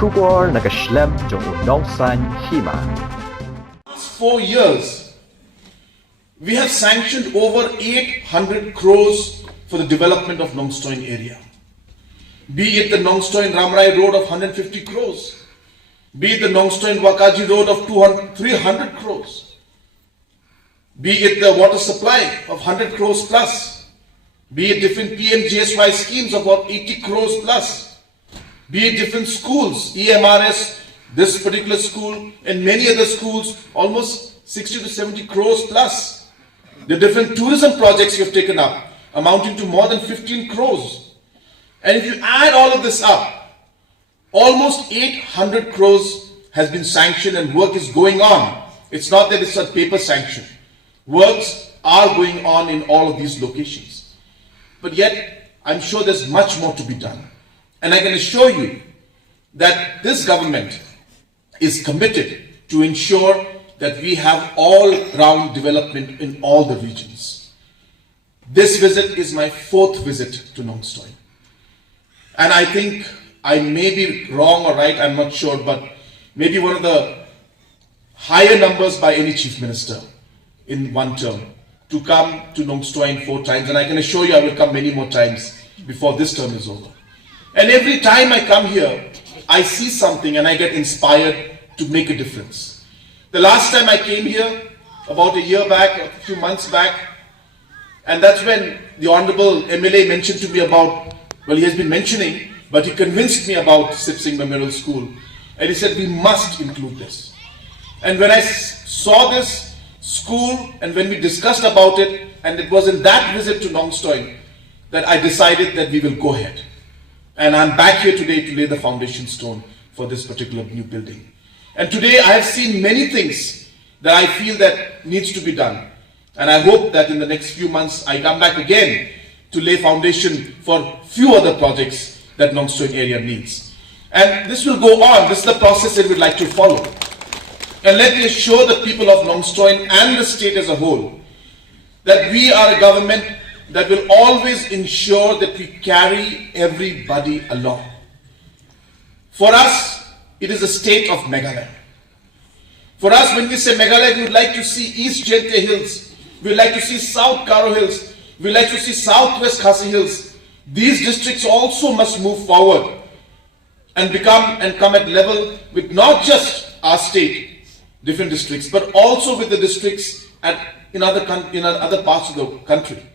Klur Snem Nongstoiñ Hima. Last 4 years, we have sanctioned over 800 crores for the development of Nongstoiñ area. Be it the Nongstoiñ Ramrai road of 150 crores, be it the Nongstoiñ Wakaji road of 300 crores, be it the water supply of 100 crores plus, be it different PMGSY schemes of about 80 crores plus, be it different schools, EMRS, this particular school and many other schools, almost 60 to 70 crores plus. The different tourism projects we have taken up, amounting to more than 15 crores. And if you add all of this up, almost 800 crores has been sanctioned and work is going on. It's not that it's a paper sanction. Works are going on in all of these locations. But yet, I'm sure there's much more to be done. And I can assure you that this government is committed to ensure that we have all-round development in all the regions. This visit is my 4th visit to Nongstoiñ. And I think I may be wrong or right, I'm not sure, but maybe one of the higher numbers by any chief minister in one term to come to Nongstoiñ 4 times. And I can assure you I will come many more times before this term is over. And every time I come here, I see something and I get inspired to make a difference. The last time I came here, about a year back, a few months back, and that's when the Honorable MLA mentioned to me about, well, he has been mentioning, but he convinced me about Sip Singh Memorial School. And he said, we must include this. And when I saw this school and when we discussed about it, and it was in that visit to Nongstoiñ that I decided that we will go ahead. And I'm back here today to lay the foundation stone for this particular new building. And today I have seen many things that I feel that needs to be done. And I hope that in the next few months I come back again to lay foundation for few other projects that Nongstoiñ area needs. And this will go on. This is the process that we'd like to follow. And let me assure the people of Nongstoiñ and the state as a whole that we are a government that will always ensure that we carry everybody along. For us, it is a state of Meghalaya. For us, when we say Meghalaya, we would like to see East Jente Hills, we would like to see South Karo Hills, we would like to see Southwest Khasi Hills. These districts also must move forward and come at level with not just our state, different districts, but also with the districts in other parts of the country.